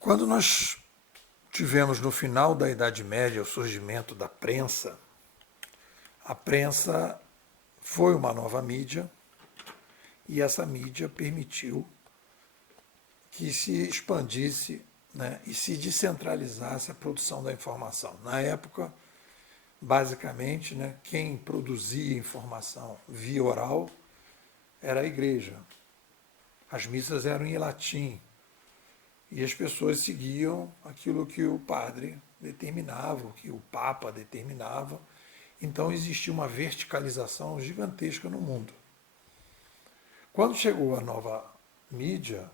Quando nós tivemos no final da Idade Média o surgimento da prensa, a prensa foi uma nova mídia e essa mídia permitiu que se expandisse, né, e se descentralizasse a produção da informação. Na época, basicamente, né, quem produzia informação via oral era a igreja. As missas eram em latim e as pessoas seguiam aquilo que o padre determinava, o que o papa determinava. Então existia uma verticalização gigantesca no mundo. Quando chegou a nova mídia,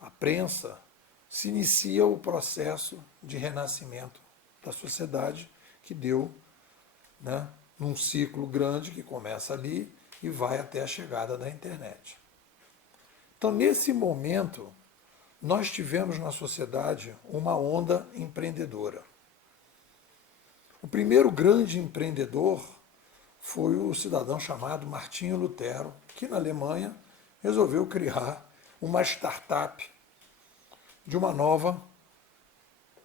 a prensa, se inicia o processo de renascimento da sociedade que deu, né, num ciclo grande que começa ali e vai até a chegada da internet. Então, nesse momento, nós tivemos na sociedade uma onda empreendedora. O primeiro grande empreendedor foi o cidadão chamado Martinho Lutero, que na Alemanha resolveu criar uma startup de uma nova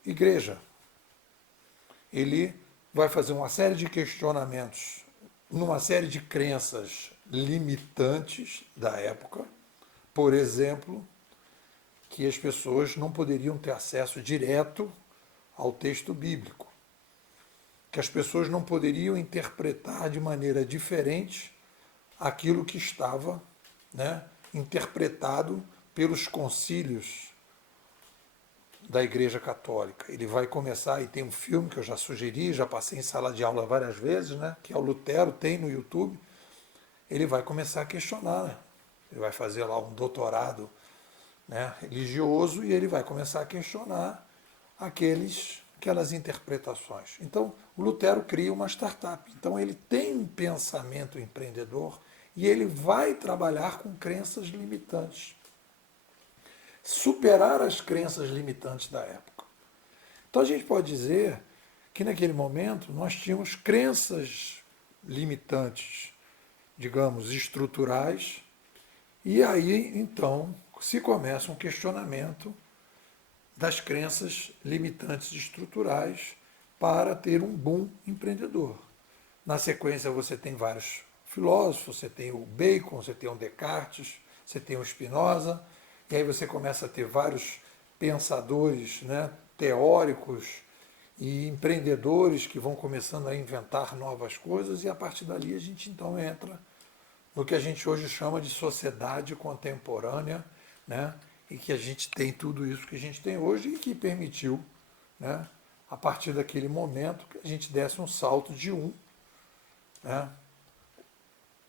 igreja. Ele vai fazer uma série de questionamentos numa série de crenças limitantes da época. Por exemplo, que as pessoas não poderiam ter acesso direto ao texto bíblico, que as pessoas não poderiam interpretar de maneira diferente aquilo que estava, né, interpretado pelos concílios da Igreja Católica. Ele vai começar, e tem um filme que eu já sugeri, já passei em sala de aula várias vezes, né, que é o Lutero, tem no YouTube. Ele vai começar a questionar, né? Ele vai fazer lá um doutorado, né, religioso, e ele vai começar a questionar aquelas interpretações. Então, o Lutero cria uma startup. Então, ele tem um pensamento empreendedor e ele vai trabalhar com crenças limitantes. Superar as crenças limitantes da época. Então, a gente pode dizer que, naquele momento, nós tínhamos crenças limitantes, digamos, estruturais, e aí, então, se começa um questionamento das crenças limitantes estruturais para ter um bom empreendedor. Na sequência, você tem vários filósofos, você tem o Bacon, você tem o Descartes, você tem o Spinoza, e aí você começa a ter vários pensadores, né, teóricos e empreendedores que vão começando a inventar novas coisas, e a partir dali a gente então entra no que a gente hoje chama de sociedade contemporânea, né, e que a gente tem tudo isso que a gente tem hoje e que permitiu, né, a partir daquele momento, que a gente desse um salto de né,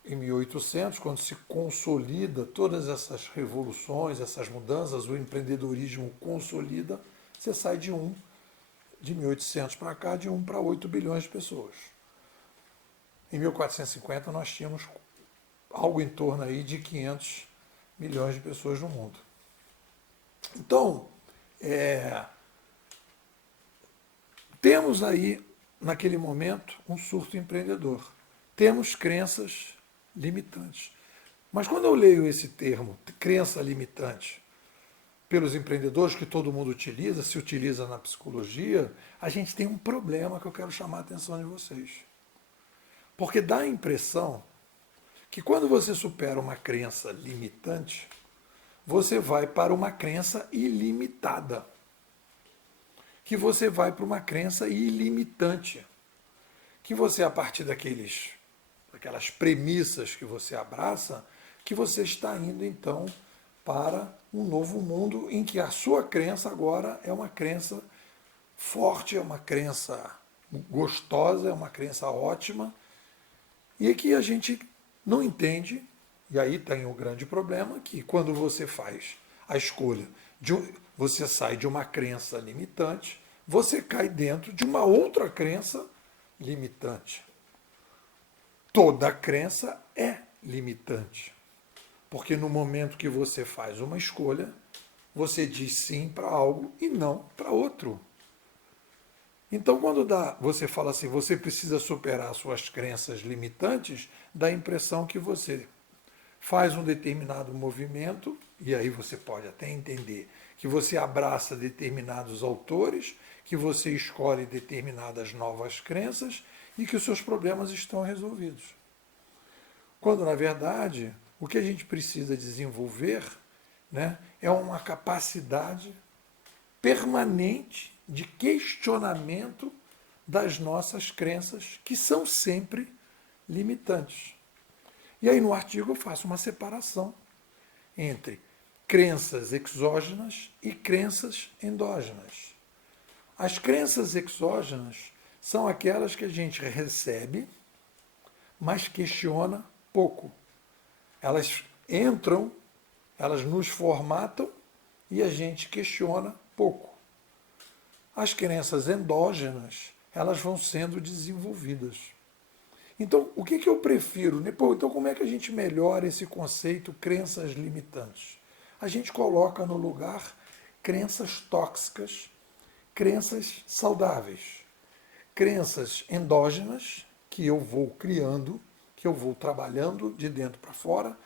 em 1800, quando se consolida todas essas revoluções, essas mudanças, o empreendedorismo consolida, você sai de 1800 para cá, de 1 para 8 bilhões de pessoas. Em 1450 nós tínhamos algo em torno aí de 500 milhões de pessoas no mundo. Então, temos aí, naquele momento, um surto empreendedor. Temos crenças limitantes. Mas quando eu leio esse termo, crença limitante, pelos empreendedores, que todo mundo utiliza, se utiliza na psicologia, a gente tem um problema que eu quero chamar a atenção de vocês. Porque dá a impressão que quando você supera uma crença limitante, você vai para uma crença ilimitada. Que você vai para uma crença ilimitante. Que você, a partir daquelas premissas que você abraça, que você está indo então para um novo mundo em que a sua crença agora é uma crença forte, é uma crença gostosa, é uma crença ótima, e que a gente não entende, e aí tem o grande problema, que quando você faz a escolha, você sai de uma crença limitante, você cai dentro de uma outra crença limitante. Toda crença é limitante, porque no momento que você faz uma escolha, você diz sim para algo e não para outro. Então, quando você fala assim, você precisa superar suas crenças limitantes, dá a impressão que você faz um determinado movimento e aí você pode até entender que você abraça determinados autores, que você escolhe determinadas novas crenças e que os seus problemas estão resolvidos. Quando, na verdade, o que a gente precisa desenvolver, né, é uma capacidade permanente de questionamento das nossas crenças, que são sempre limitantes. E aí no artigo eu faço uma separação entre crenças exógenas e crenças endógenas. As crenças exógenas são aquelas que a gente recebe, mas questiona pouco. Elas entram, elas nos formatam e a gente questiona pouco. As crenças endógenas, elas vão sendo desenvolvidas. Então, o que eu prefiro? Então, como é que a gente melhora esse conceito crenças limitantes? A gente coloca no lugar crenças tóxicas, crenças saudáveis, crenças endógenas, que eu vou criando, que eu vou trabalhando de dentro para fora,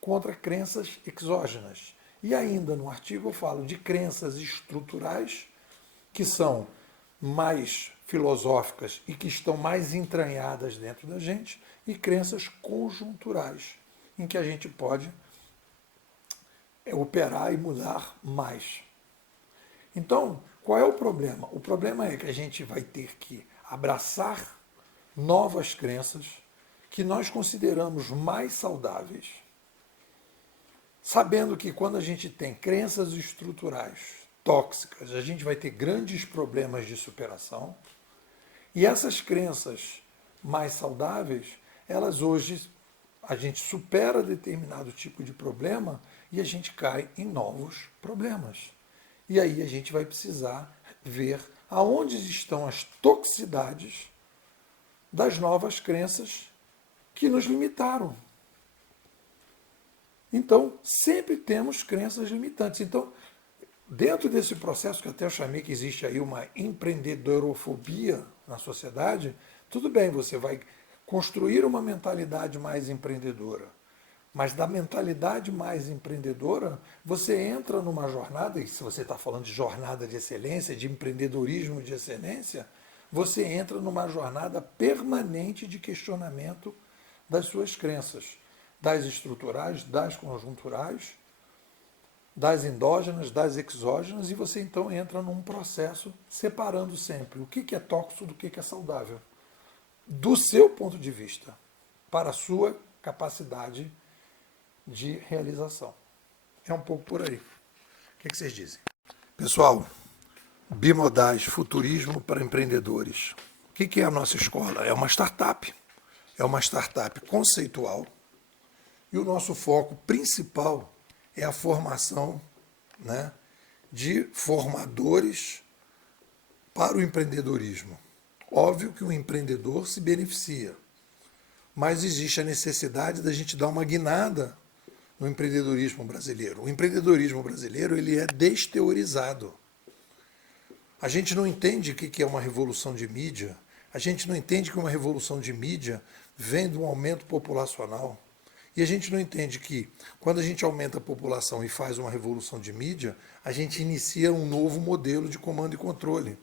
contra crenças exógenas. E ainda no artigo eu falo de crenças estruturais, que são mais filosóficas e que estão mais entranhadas dentro da gente, e crenças conjunturais, em que a gente pode operar e mudar mais. Então, qual é o problema? O problema é que a gente vai ter que abraçar novas crenças que nós consideramos mais saudáveis, sabendo que quando a gente tem crenças estruturais tóxicas, a gente vai ter grandes problemas de superação. E essas crenças mais saudáveis, elas hoje, a gente supera determinado tipo de problema e a gente cai em novos problemas. E aí a gente vai precisar ver aonde estão as toxicidades das novas crenças que nos limitaram. Então, sempre temos crenças limitantes. Então, dentro desse processo, que até eu chamei que existe aí uma empreendedorofobia na sociedade, tudo bem, você vai construir uma mentalidade mais empreendedora. Mas da mentalidade mais empreendedora, você entra numa jornada, e se você está falando de jornada de excelência, de empreendedorismo de excelência, você entra numa jornada permanente de questionamento das suas crenças, das estruturais, das conjunturais, das endógenas, das exógenas, e você então entra num processo separando sempre o que é tóxico do que é saudável, do seu ponto de vista, para a sua capacidade de realização. É um pouco por aí. O que vocês dizem? Pessoal, Bimodais, futurismo para empreendedores. O que é a nossa escola? É uma startup. É uma startup conceitual. E o nosso foco principal é a formação, né, de formadores para o empreendedorismo. Óbvio que o empreendedor se beneficia, mas existe a necessidade da gente dar uma guinada no empreendedorismo brasileiro. O empreendedorismo brasileiro, ele é desteorizado. A gente não entende o que é uma revolução de mídia. A gente não entende que uma revolução de mídia vem de um aumento populacional. E a gente não entende que, quando a gente aumenta a população e faz uma revolução de mídia, a gente inicia um novo modelo de comando e controle.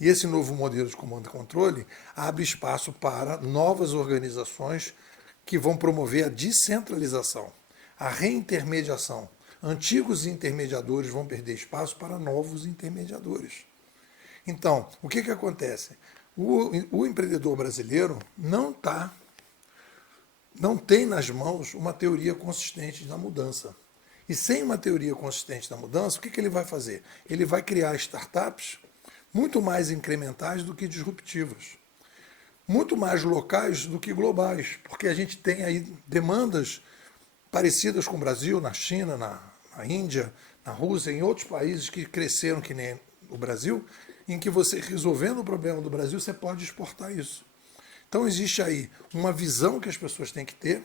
E esse novo modelo de comando e controle abre espaço para novas organizações que vão promover a descentralização, a reintermediação. Antigos intermediadores vão perder espaço para novos intermediadores. Então, o que acontece? O empreendedor brasileiro não tem nas mãos uma teoria consistente da mudança. E sem uma teoria consistente da mudança, o que ele vai fazer? Ele vai criar startups muito mais incrementais do que disruptivas, muito mais locais do que globais, porque a gente tem aí demandas parecidas com o Brasil, na China, na Índia, na Rússia, em outros países que cresceram que nem o Brasil, em que você, resolvendo o problema do Brasil, você pode exportar isso. Então existe aí uma visão que as pessoas têm que ter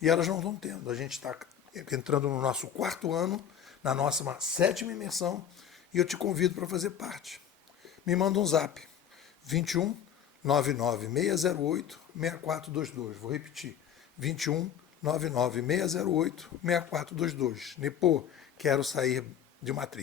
e elas não estão tendo. A gente está entrando no nosso 4º ano, na nossa 7ª imersão, e eu te convido para fazer parte. Me manda um zap, 21 99 608 6422. Vou repetir, 21 99608-6422. Nipô, quero sair de uma